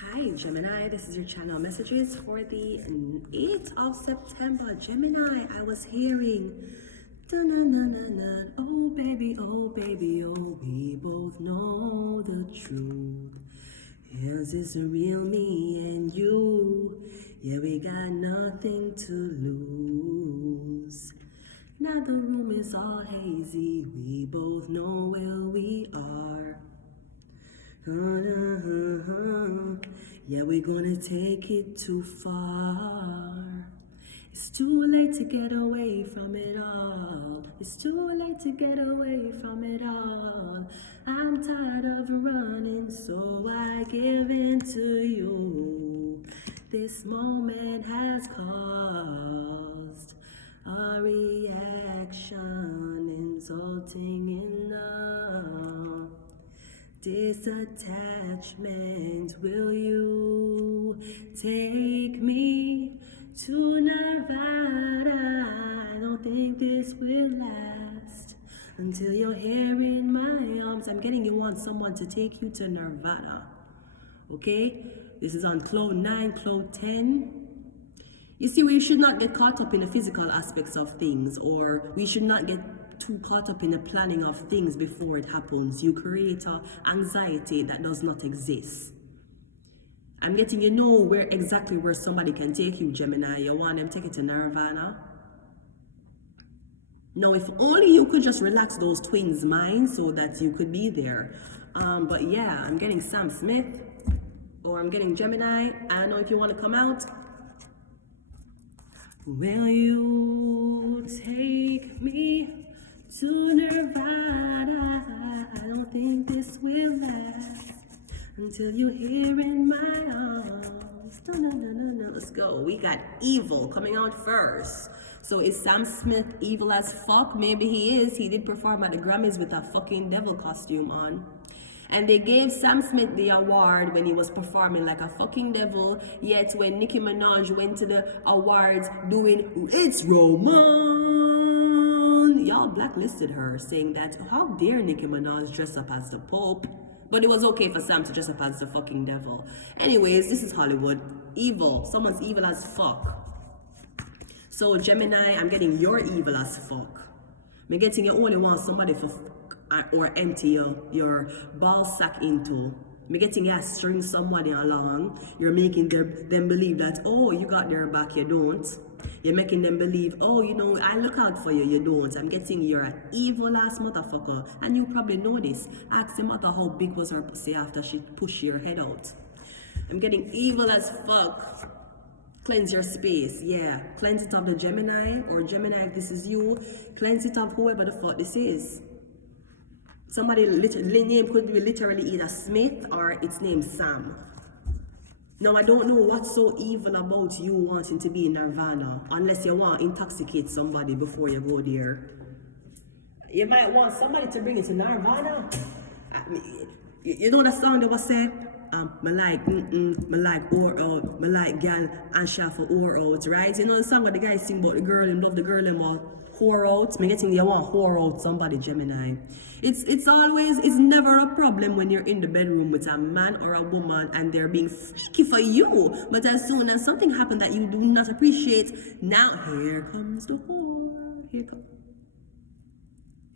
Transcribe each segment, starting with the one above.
Hi Gemini, this is your channel messages for the 8th of September. Gemini, I was hearing dun-dun-dun-dun-dun. Oh baby, oh baby, oh, we both know the truth. Here's this real me and you. Yeah, we got nothing to lose. Now the room is all hazy. We both know where we are. Yeah, we're gonna take it too far. It's too late to get away from it all. It's too late to get away from it all. I'm tired of running, so I give in to you. This moment has caused a reaction resulting in love. Disattachment, will you take me to Nirvana? I don't think this will last until you're here in my arms. I'm getting you want someone to take you to Nirvana. Okay? This is on cloud 9, cloud 10. You see, we should not get caught up in the physical aspects of things, or we should not get too caught up in the planning of things before it happens. You create an anxiety that does not exist. I'm getting you know where somebody can take you, Gemini. You want them to take it to Nirvana? Now, if only you could just relax those twins' minds so that you could be there. But yeah, I'm getting Sam Smith, or I'm getting Gemini. I don't know if you want to come out. Will you take me to Nirvana? I don't think this will last until you're here in my arms. No. Let's go. We got Evil coming out first. So is Sam Smith evil as fuck? Maybe he is. He did perform at the Grammys with a fucking devil costume on. And they gave Sam Smith the award when he was performing like a fucking devil. Yet when Nicki Minaj went to the awards doing It's Roman, y'all blacklisted her, saying that how dare Nicki Minaj dress up as the Pope. But it was okay for Sam to dress up as the fucking devil. Anyways, this is Hollywood. Evil. Someone's evil as fuck. So Gemini, I'm getting your evil as fuck. I'm getting you only want somebody for or empty your ball sack into. Me getting you string somebody along. You're making them believe that, oh, you got their back, you don't. You're making them believe, oh, you know, I look out for you, you don't. I'm getting you're an evil ass motherfucker. And you probably know this. Ask your mother how big was her pussy after she pushed your head out. I'm getting evil as fuck. Cleanse your space, yeah. Cleanse it of the Gemini, or Gemini if this is you. Cleanse it of whoever the fuck this is. Somebody name could be literally either Smith or its name Sam. Now I don't know what's so evil about you wanting to be in Nirvana, unless you want to intoxicate somebody before you go there. You might want somebody to bring you to Nirvana. You know the song that was said? Me like gal and chef for whore out, right? You know the song where the guy sing about the girl and love the girl and all whore out. Me getting you want whore out somebody, Gemini. It's never a problem when you're in the bedroom with a man or a woman and they're being freaky for you. But as soon as something happens that you do not appreciate, now here comes the whore.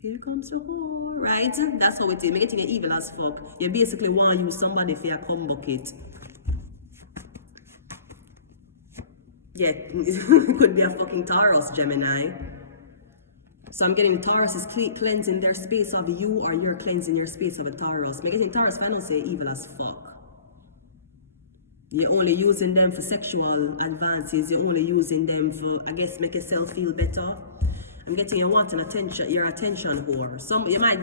Here comes the whore, right? That's how it is. Me getting it evil as fuck. You basically want to use somebody for your cum bucket. Yeah, it could be a fucking Taurus, Gemini. So I'm getting Taurus is cleansing their space of you, or you're cleansing your space of a Taurus. I'm getting Taurus, if I don't say evil as fuck. You're only using them for sexual advances. You're only using them for, I guess, make yourself feel better. I'm getting you wanting attention. You're attention whore.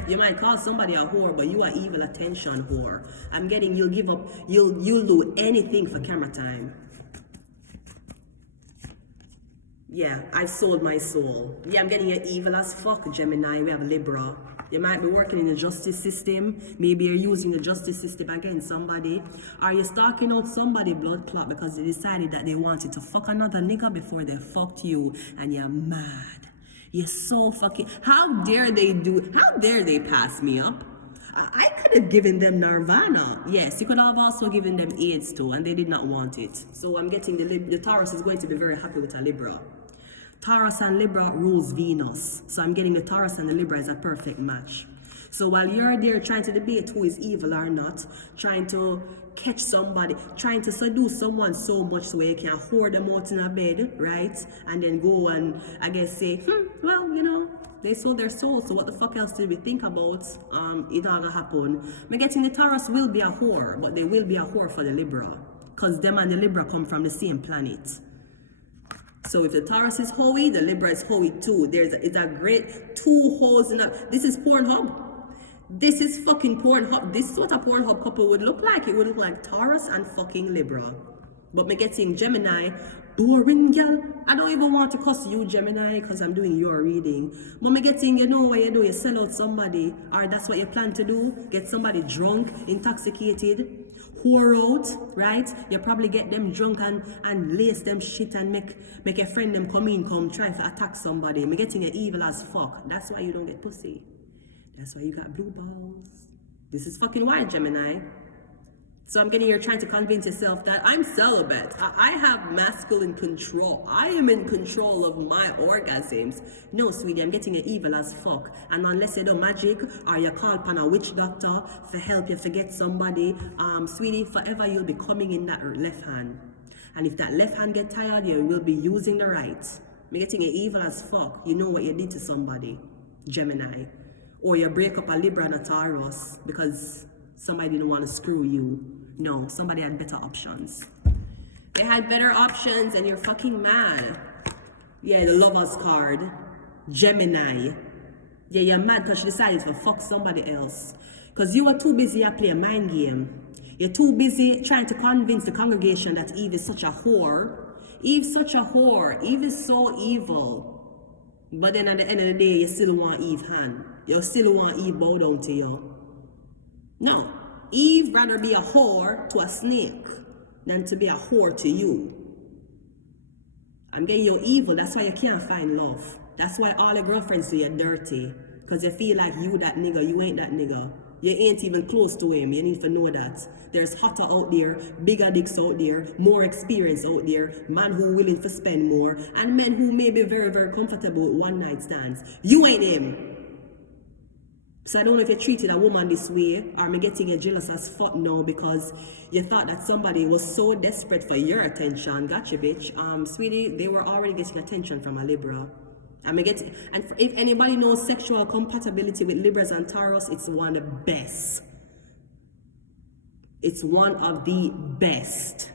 You might call somebody a whore, but you are evil attention whore. I'm getting you'll give up. You'll do anything for camera time. Yeah, I've sold my soul. Yeah, I'm getting you evil as fuck, Gemini. We have Libra. You might be working in the justice system. Maybe you're using the justice system against somebody. Are you stalking out somebody blood clot because they decided that they wanted to fuck another nigga before they fucked you and you're mad? You're so fucking... How dare they pass me up? I could have given them Nirvana. Yes, you could have also given them AIDS too, and they did not want it. So I'm getting the Taurus is going to be very happy with a Libra. Taurus and Libra rules Venus. So I'm getting the Taurus and the Libra as a perfect match. So while you're there trying to debate who is evil or not, trying to catch somebody, trying to seduce someone so much so you can hoard them out in a bed, right? And then go and, I guess, say, well, you know, they sold their soul, so what the fuck else did we think about? It not gonna happen. I'm getting the Taurus will be a whore, but they will be a whore for the Libra. Because them and the Libra come from the same planet. So if the Taurus is hoey, the Libra is hoey too. It's a great two holes in a... This is Pornhub. This is fucking Pornhub. This is what a Pornhub couple would look like. It would look like Taurus and fucking Libra. But me getting Gemini, boring girl. I don't even want to cuss you, Gemini, because I'm doing your reading. But me getting, you know what you do, you sell out somebody, or that's what you plan to do, get somebody drunk, intoxicated, whore out, right? You probably get them drunk and lace them shit and make a friend them come try to attack somebody. Me getting you evil as fuck. That's why you don't get pussy. That's why you got blue balls. This is fucking why, Gemini. So I'm getting here trying to convince yourself that I'm celibate. I have masculine control. I am in control of my orgasms. No, sweetie, I'm getting it evil as fuck. And unless you do magic or you call upon a witch doctor to help you forget somebody, sweetie, forever you'll be coming in that left hand. And if that left hand get tired, you will be using the right. I'm getting it evil as fuck. You know what you did to somebody, Gemini. Or you break up a Libra and a Taurus because somebody didn't want to screw you. No, somebody had better options. They had better options and you're fucking mad. Yeah, the Lover's card. Gemini. Yeah, you're mad because you decided to fuck somebody else. Because you were too busy to play a mind game. You're too busy trying to convince the congregation that Eve is such a whore. Eve's such a whore. Eve is so evil. But then at the end of the day, you still want Eve hand. You still want Eve bow down to you. No. Eve rather be a whore to a snake than to be a whore to you. I'm getting you evil. That's why you can't find love. That's why all your girlfriends do you dirty. Because you feel like you that nigga. You ain't that nigga. You ain't even close to him. You need to know that. There's hotter out there, bigger dicks out there, more experience out there, man who willing to spend more, and men who may be very, very comfortable with one night stands. You ain't him. So I don't know if you treated a woman this way, or me getting you jealous as fuck now because you thought that somebody was so desperate for your attention. Gotcha, bitch. Sweetie, they were already getting attention from a Libra. If anybody knows sexual compatibility with Libras and Taurus, it's one of the best. It's one of the best.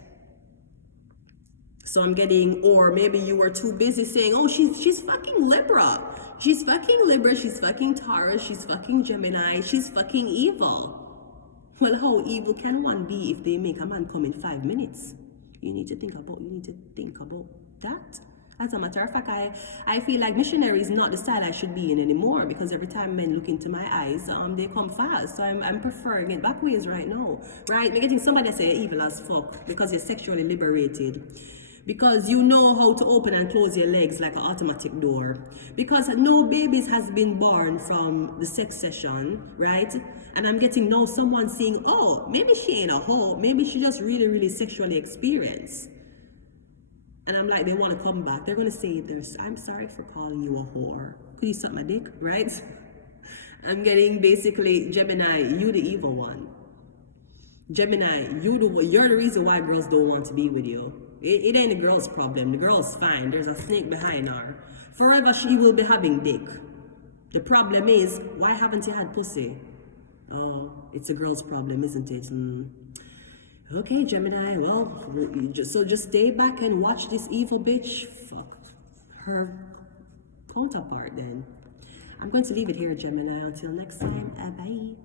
So I'm getting, or maybe you were too busy saying, oh, she's fucking Libra. She's fucking Libra, she's fucking Taurus, she's fucking Gemini, she's fucking evil. Well, how evil can one be if they make a man come in 5 minutes? You need to think about that. As a matter of fact, I feel like missionary is not the style I should be in anymore because every time men look into my eyes, they come fast. So I'm preferring it back ways right now. Right? I'm getting somebody that say you're evil as fuck because you're sexually liberated. Because you know how to open and close your legs like an automatic door. Because no babies has been born from the sex session, right? And I'm getting now someone saying, oh, maybe she ain't a hoe. Maybe she just really, really sexually experienced. And I'm like, they want to come back. They're going to say, I'm sorry for calling you a whore. Could you suck my dick, right? I'm getting basically, Gemini, you the evil one. Gemini, you're the reason why girls don't want to be with you. It ain't the girl's problem. The girl's fine. There's a snake behind her. Forever she will be having dick. The problem is, why haven't you had pussy? Oh, it's a girl's problem, isn't it? Okay, Gemini, well, just stay back and watch this evil bitch fuck her counterpart then. I'm going to leave it here, Gemini. Until next time, bye.